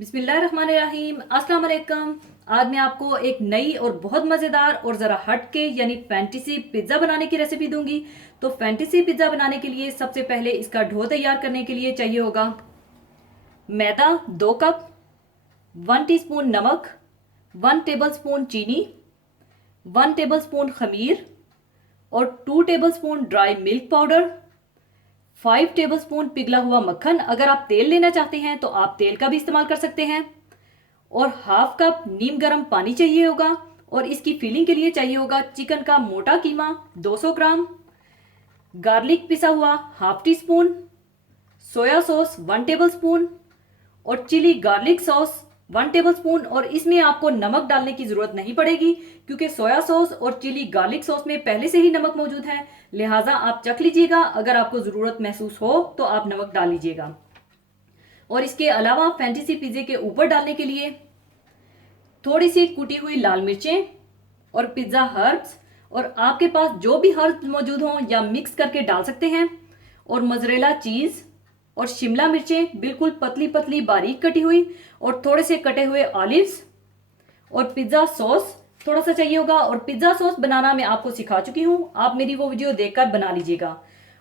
बिस्मिल्लाहिर्रहमानिर्रहीम। अस्सलाम वालेकुम। आज मैं आपको एक नई और बहुत मज़ेदार और ज़रा हट के यानी फैंटेसी पिज़्ज़ा बनाने की रेसिपी दूंगी। तो फैंटेसी पिज़्ज़ा बनाने के लिए सबसे पहले इसका डो तैयार करने के लिए चाहिए होगा मैदा 2 कप, 1 टीस्पून नमक, 1 टेबलस्पून चीनी, 1 टेबलस्पून खमीर और 2 tablespoon dry milk powder, 5 tablespoon पिघला हुआ मक्खन। अगर आप तेल लेना चाहते हैं तो आप तेल का भी इस्तेमाल कर सकते हैं। और 1/2 कप नीम गर्म पानी चाहिए होगा। और इसकी फिलिंग के लिए चाहिए होगा चिकन का मोटा कीमा 200 ग्राम, गार्लिक पिसा हुआ 1/2 टीस्पून, सोया सॉस 1 टेबलस्पून और चिली गार्लिक सॉस 1 टेबलस्पून। और इसमें आपको नमक डालने की ज़रूरत नहीं पड़ेगी क्योंकि सोया सॉस और चिली गार्लिक सॉस में पहले से ही नमक मौजूद है। लिहाजा आप चख लीजिएगा, अगर आपको ज़रूरत महसूस हो तो आप नमक डाल लीजिएगा। और इसके अलावा फैंटेसी पिज़्ज़े के ऊपर डालने के लिए थोड़ी सी कुटी हुई लाल मिर्चें और पिज़्ज़ा हर्ब्स, और आपके पास जो भी हर्ब्स मौजूद हों या मिक्स करके डाल सकते हैं। और मोज़रेला चीज़ और शिमला मिर्चें बिल्कुल पतली पतली बारीक कटी हुई, और थोड़े से कटे हुए ऑलिव्स और पिज़्ज़ा सॉस थोड़ा सा चाहिए होगा। और पिज़्ज़ा सॉस बनाना मैं आपको सिखा चुकी हूँ, आप मेरी वो वीडियो देखकर बना लीजिएगा।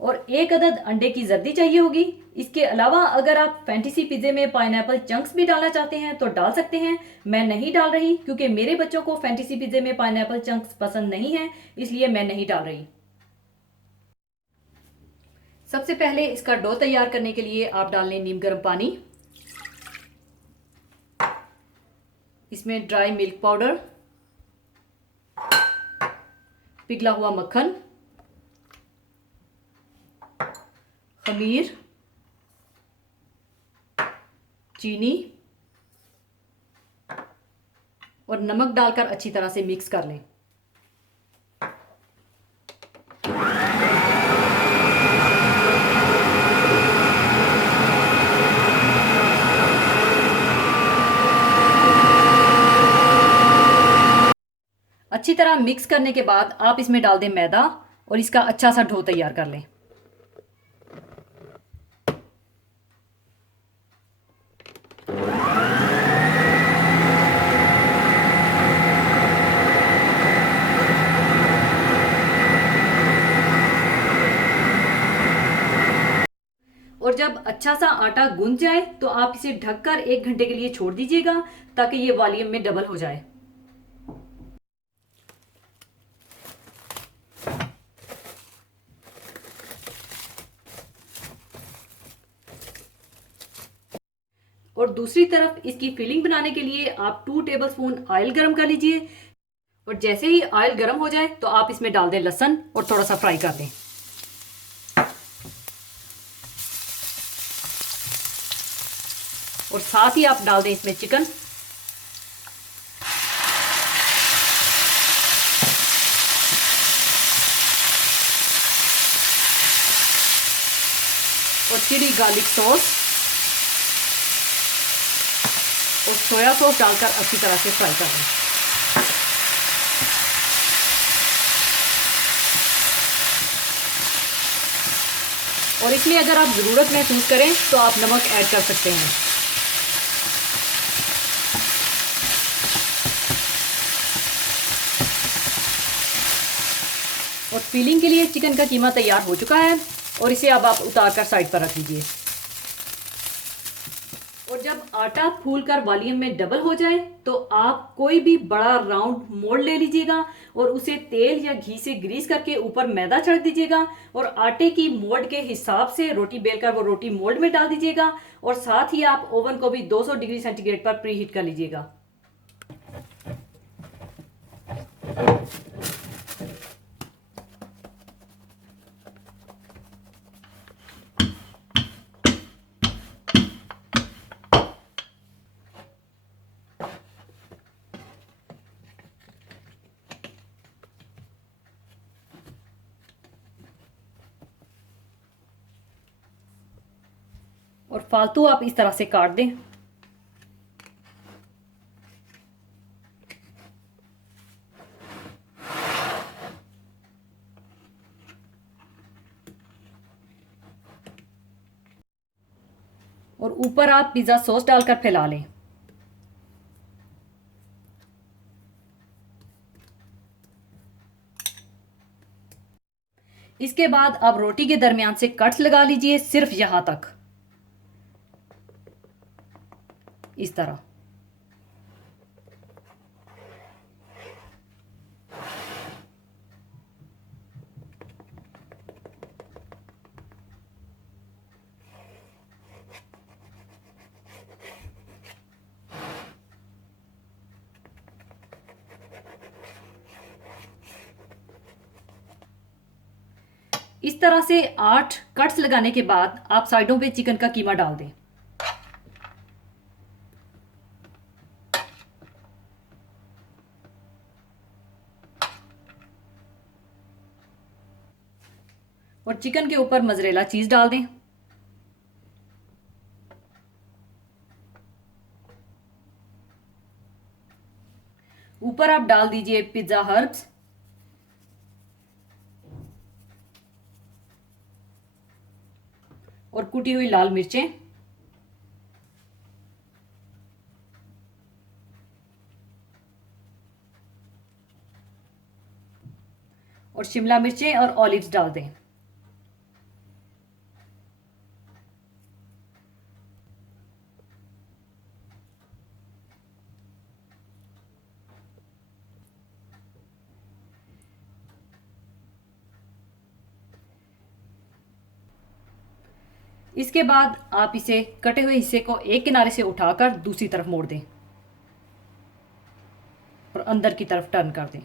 और 1 अदद अंडे की जर्दी चाहिए होगी। इसके अलावा अगर आप फैंटेसी पिज़्ज़े में पाइनएप्पल चंक्स भी डालना चाहते हैं तो डाल सकते हैं। मैं नहीं डाल रही क्योंकि मेरे बच्चों को फैंटेसी पिज़्ज़े में पाइनएप्पल चंक्स पसंद नहीं है, इसलिए मैं नहीं डाल रही। सबसे पहले इसका डो तैयार करने के लिए आप डाल लें नीम गर्म पानी, इसमें ड्राई मिल्क पाउडर, पिघला हुआ मक्खन, खमीर, चीनी और नमक डालकर अच्छी तरह से मिक्स कर लें। अच्छी तरह मिक्स करने के बाद आप इसमें डाल दें मैदा और इसका अच्छा सा डो तैयार कर लें। और जब अच्छा सा आटा गूंथ जाए तो आप इसे ढककर 1 घंटे के लिए छोड़ दीजिएगा ताकि ये वॉल्यूम में डबल हो जाए। और दूसरी तरफ इसकी फिलिंग बनाने के लिए आप 2 टेबलस्पून ऑयल गर्म कर लीजिए। और जैसे ही ऑयल गर्म हो जाए तो आप इसमें डाल दें लहसुन और थोड़ा सा फ्राई कर दें। और साथ ही आप डाल दें इसमें चिकन। और चिली गार्लिक सॉस और सोया सॉस डालकर अच्छी तरह से फ्राई कर दें। और इसमें अगर आप ज़रूरत महसूस करें तो आप नमक ऐड कर सकते हैं। और फिलिंग के लिए चिकन का कीमा तैयार हो चुका है और इसे अब आप उतार कर साइड पर रख लीजिए। और जब आटा फूलकर वॉल्यूम में डबल हो जाए तो आप कोई भी बड़ा राउंड मोल्ड ले लीजिएगा और उसे तेल या घी से ग्रीस करके ऊपर मैदा छिड़क दीजिएगा। और आटे की मोल्ड के हिसाब से रोटी बेलकर वो रोटी मोल्ड में डाल दीजिएगा। और साथ ही आप ओवन को भी 200 डिग्री सेंटीग्रेड पर प्री हीट कर लीजिएगा। और फालतू आप इस तरह से काट दें। और ऊपर आप पिज़्ज़ा सॉस डालकर फैला लें। इसके बाद आप रोटी के दरमियान से कट्स लगा लीजिए, सिर्फ यहां तक, इस तरह। इस तरह से 8 कट्स लगाने के बाद आप साइडों पे चिकन का कीमा डाल दें। और चिकन के ऊपर मोज़रेला चीज डाल दें। ऊपर आप डाल दीजिए पिज्जा हर्ब्स और कुटी हुई लाल मिर्चें। और शिमला मिर्चें और ऑलिव्स डाल दें। इसके बाद आप इसे कटे हुए हिस्से को एक किनारे से उठाकर दूसरी तरफ मोड़ दें और अंदर की तरफ टर्न कर दें।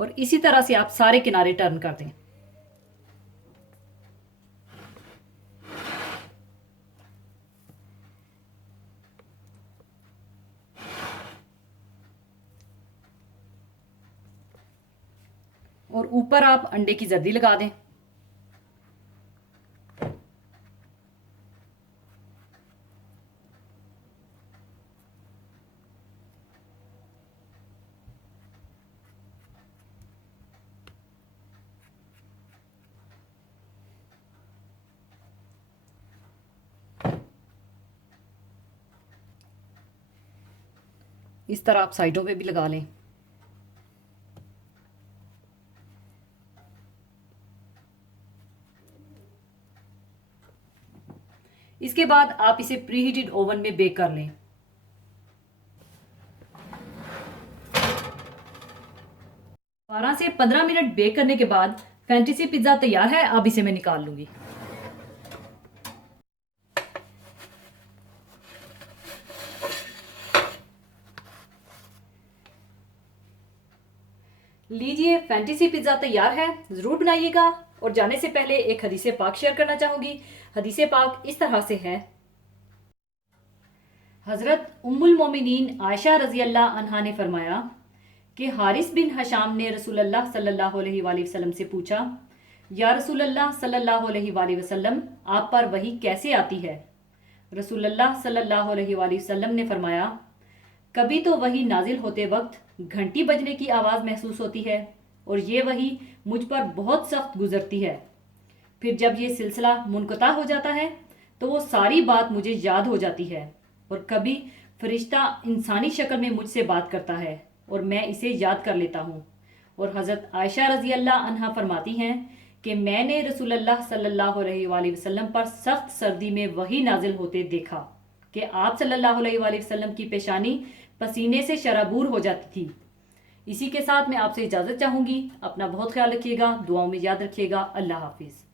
और इसी तरह से आप सारे किनारे टर्न कर दें। और ऊपर आप अंडे की जर्दी लगा दें। इस तरह आप साइडों पे भी लगा लें। इसके बाद आप इसे प्रीहीटेड ओवन में बेक कर लें। 12 से 15 मिनट बेक करने के बाद फैंटेसी पिज्जा तैयार है। अब इसे मैं निकाल लूंगी। लीजिए, फैंटेसी पिज्जा तैयार है। जरूर बनाइएगा। और जाने से पहले एक हदीसे पाक शेयर करना चाहूंगी। हदीसे पाक इस तरह से है। हजरत उम्मुल मोमिनीन आयशा रजी अल्लाह अन्हा ने फरमाया कि हारिस बिन हशाम ने रसूलुल्लाह सल्लल्लाहु अलैहि वसल्लम से पूछा, या रसूलुल्लाह सल्लल्लाहु अलैहि वसल्लम, आप पर वही कैसे आती है? रसूलुल्लाह सल्लल्लाहु अलैहि वसल्लम ने फरमाया, कभी तो वही नाजिल होते वक्त घंटी बजने की आवाज़ महसूस होती है और ये वही मुझ पर बहुत सख्त गुजरती है। फिर जब ये सिलसिला मुनक़ता हो जाता है तो वो सारी बात मुझे याद हो जाती है और कभी फरिश्ता इंसानी शक्ल में मुझसे बात करता है और मैं इसे याद कर लेता हूँ। और हज़रत आयशा रज़ी अल्लाह अन्हा फरमाती हैं कि मैंने रसूलुल्लाह सल्लल्लाहु अलैहि वसल्लम पर सख्त सर्दी में वही नाजिल होते देखा कि आप सल्लल्लाहु अलैहि वसल्लम की पेशानी पसीने से शराबूर हो जाती थी। इसी के साथ मैं आपसे इजाज़त चाहूँगी। अपना बहुत ख्याल रखिएगा, दुआओं में याद रखिएगा। अल्लाह हाफिज़।